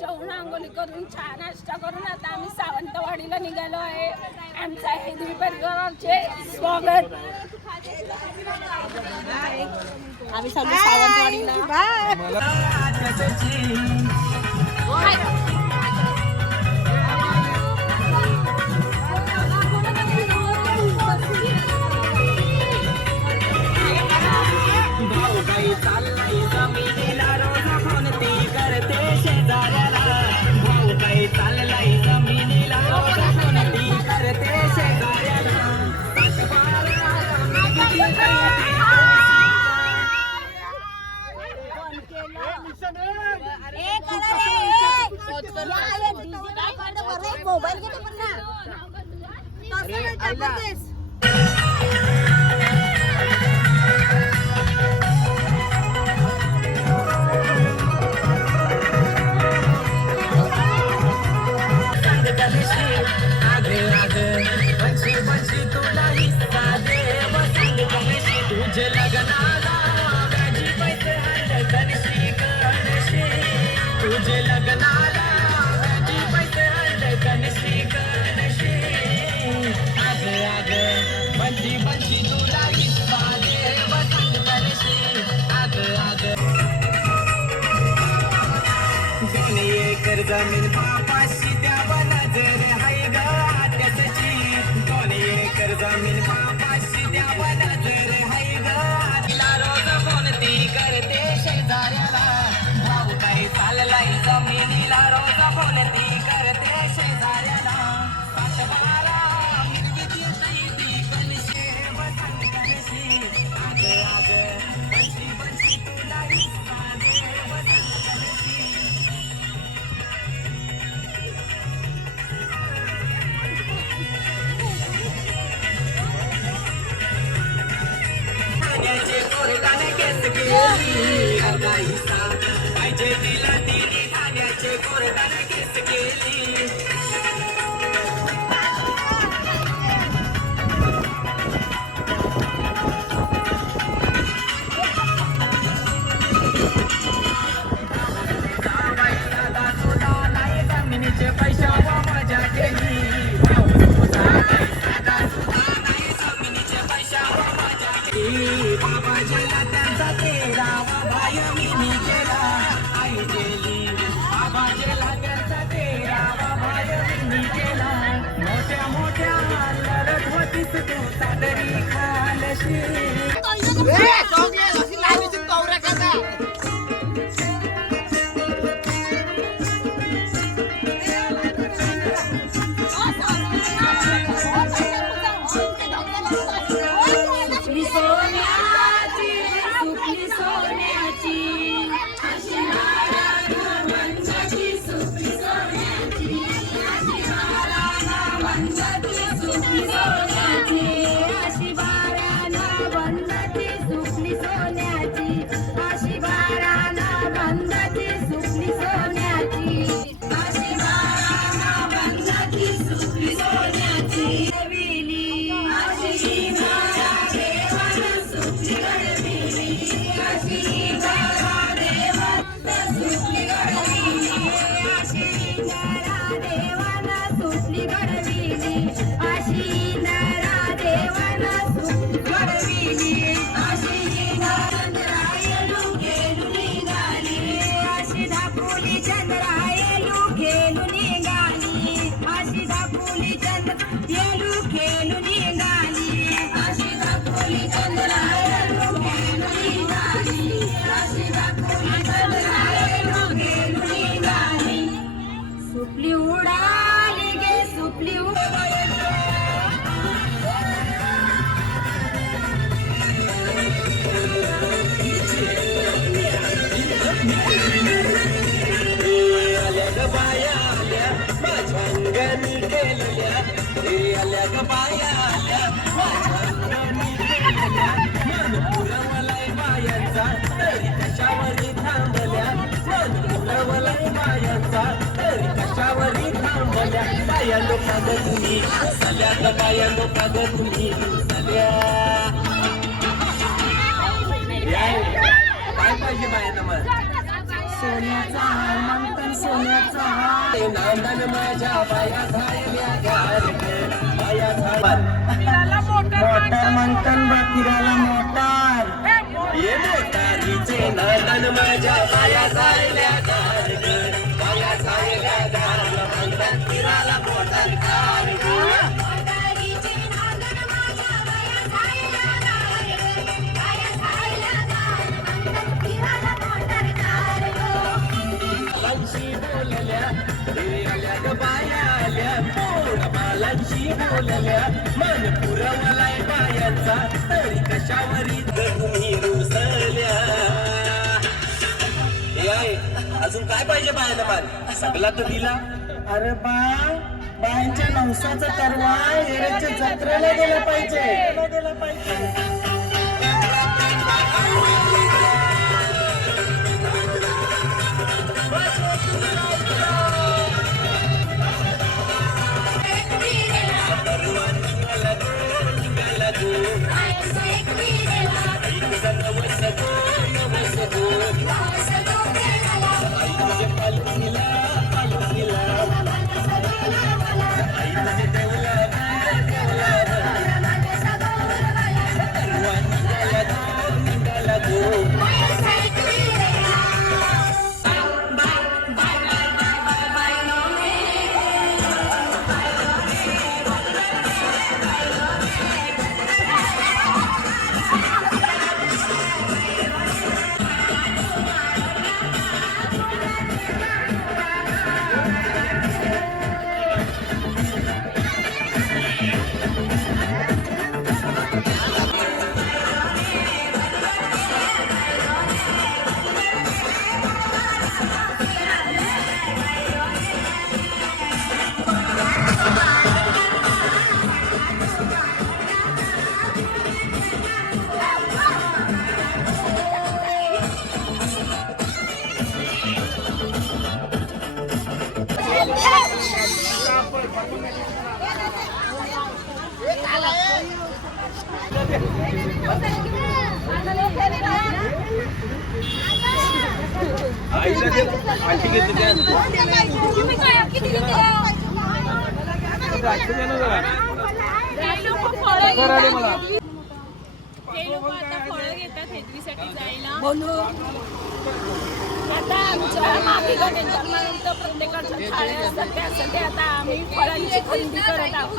Fresh होऊन आंघोळी करून चहा नाश्ता करून आता आम्ही सावंतवाडीला निघालो आहे. आमचा हेदवी परिवाराचे स्वागत. आम्ही चाललो सावंतवाडीला. मोबाईल घेतो पण ना जमीन पापाशी द्यावा नजर हाय ग आत्याची. 2 एकर जमीन पापाशी द्यावा नजर हाय ग. तिला रोज फोनती करते शेजाऱ्याला. भाऊ काही चाललाय जमिनीला. रोज फोनती करते शेजाऱ्याला. 7-12 मिरगीची ती कणशी बसंत कणशी. आग आग बंशी बंशी तुला हिस्सा दे बसंत कणशी. पाहिजे तिला तिने खाण्याचे कोरडाने केस केली. जमिनीचे पैशावा मजा केली. जमिनीचे पैशावा मजा केली. बाबा जला त्यांचा तेरावा भाय मी केला. आई गेली बाबा जला त्यांचा तेरावा भाय मी केला. मोठ्या मोठ्या लढत होतीस तू सादरी खालशी. सुपली उडाली गे सुपली कशावरी थांबल्या बाया लोकांग तुम्ही सल्या बाया लोकांग तुम्ही सल्या. काय पाहिजे बाया तुम्हाला? सोन्याचा हार मंथन सोन्याचा हार नांदन माझ्या बाया झाल्या गार बाया झाल्या मोटार मंथन फिरायला मोटार ये मोटारीचे नांदन माझ्या बाया झाल्या गार बाया झाल्या गार म्हणतात फिरायला मोटार कार बालांशी बोलल्या आल्या ग बाया आल्या पोड बालांशी बोलल्या मन पुरवलाय बायांचा तरी कशावरी तुम्ही रुसल्या हे आहे अजून काय पाहिजे बायांना मान सगळा तर दिला अरे बायांच्या नवसाचा तरवा येण्याच्या जत्रेला दिला पाहिजे बोलू आता आमच्या मामी गणेशांपर्यंत प्रत्येकाच्या थाळ्या असतात त्यासाठी आता आम्ही फळांची खरेदी करत आहोत.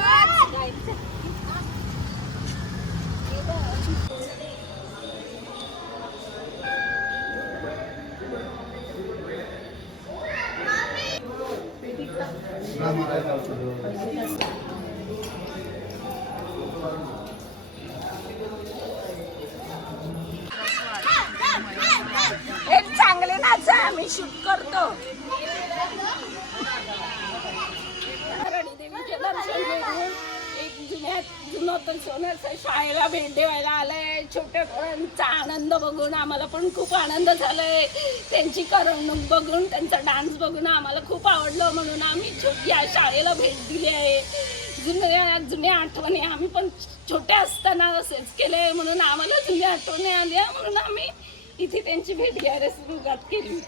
एक चांगले नाच आम्ही शूट करतो. देवीचे दर्शन घेऊन एक जुनं सोन्याचं शाळेला भेट द्यायला आलंय. छोट्या पोरांचा आनंद बघून आम्हाला पण खूप आनंद झालाय. त्यांची करमणूक बघून त्यांचा डान्स बघून आम्हाला खूप आवडलं म्हणून आम्ही या शाळेला भेट दिली आहे. जुन्या आठवणी आम्ही पण छोट्या असताना असेच केले म्हणून आम्हाला जुन्या आठवणी आल्या म्हणून आम्ही इथे त्यांची भेट घ्यायला सुरुवात केली.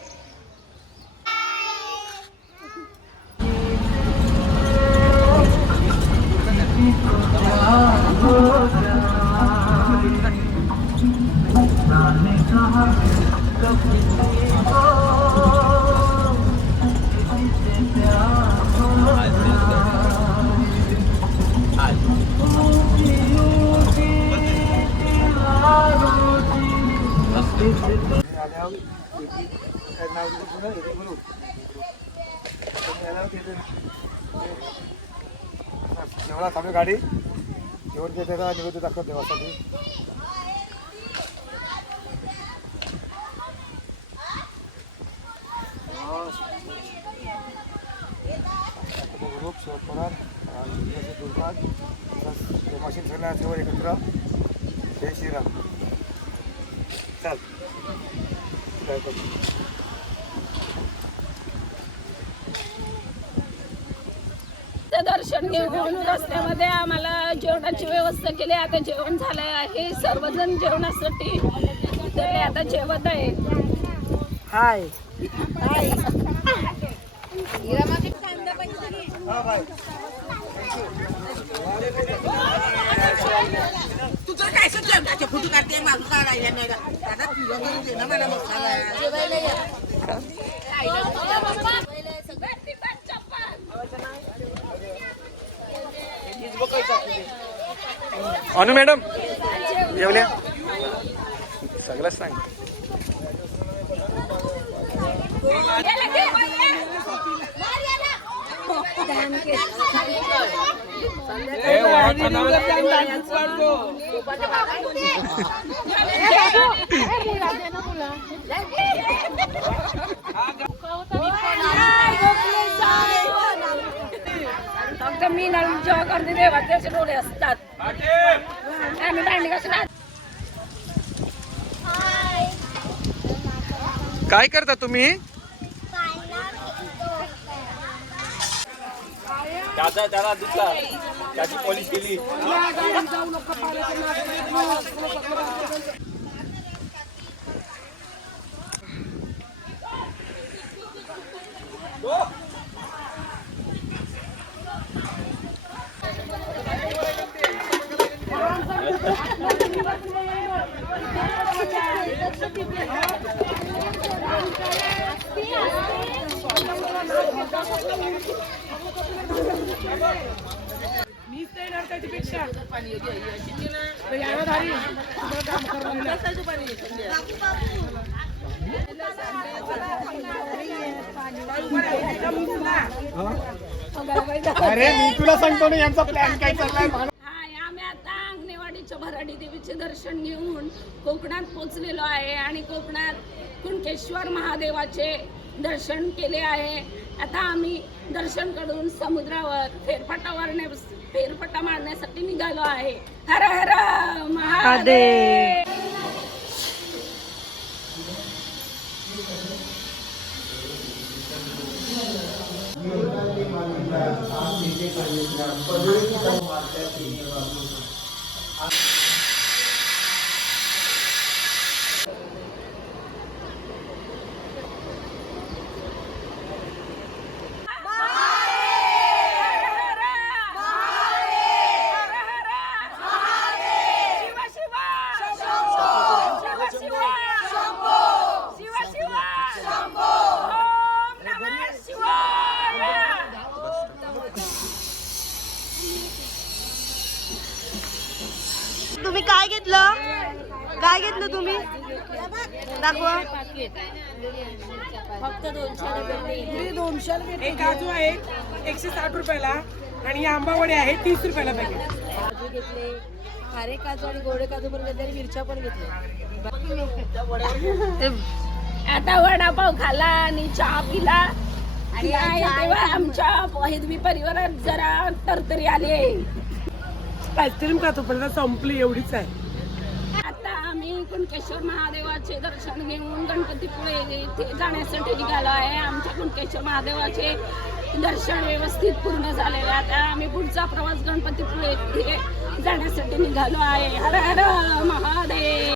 देवळा गाडी जेवण त्याचा निवेदन दाखवतो देवासाठी. ग्रुप शिवकुमार दुर्गात मशीन सगळ्या जवळ एकत्र. जय श्रीराम. चल काय करतो दर्शन घेऊन रस्त्यामध्ये आम्हाला जेवणाची व्यवस्था केली. आता जेवण झालंय आहे. सर्वजण जेवणासाठी आता जेवत आहे. हाय तुझं काय जेवणाचे फोटो काढते माझं काढायला नाही दादा तुझं करून दे ना मला अनु मॅडम जेवल्या सगळंच सांग. फक्त मी नवीन जेव्हा करते तेव्हा त्याचे डोळे असतात. आम्ही भांडी कसं काय करता तुम्ही? त्याला दिसला त्याची पॉलिश केली. अरे मी तुला सांगतो ना यांचा प्लॅन काय चाललाय. आम्ही आता अंगणेवाडीच्या भराडी देवीचे दर्शन घेऊन कोकणात पोहोचलेलो आहे आणि कोकणात कुणकेश्वर महादेवाचे दर्शन केले आहे. आता आम्ही दर्शन करून समुद्रावर फेरफटका मारण्यासाठी निघालो आहे. हर हर महादेव. तुम्ही काय घेतलं? काय घेतलं तुम्ही? दाखवा. फक्त 200 एक काजू आहे 160 रुपयाला आणि आंबावडे आहे 30 रुपयाला पॅकेट. काजू घेतले, खारे काजू आणि गोडे काजू पण घेतले, मिरच्या पण घेतल्या. आता वडापाव खाला आणि चहा पिला आणि तेव्हा आमच्या हिरवी परिवारात जरा तरतरी आली आहे. आईस्क्रीम खातो पण संपली एवढीच आहे. आता आम्ही कुणकेश्वर महादेवाचे दर्शन घेऊन गणपतीपुळे येथे जाण्यासाठी निघालो आहे. आमच्या कुणकेश्वर महादेवाचे दर्शन व्यवस्थित पूर्ण झालेले. आता आम्ही पुढचा प्रवास गणपतीपुळे येथे जाण्यासाठी निघालो आहे. हर हर महादेव.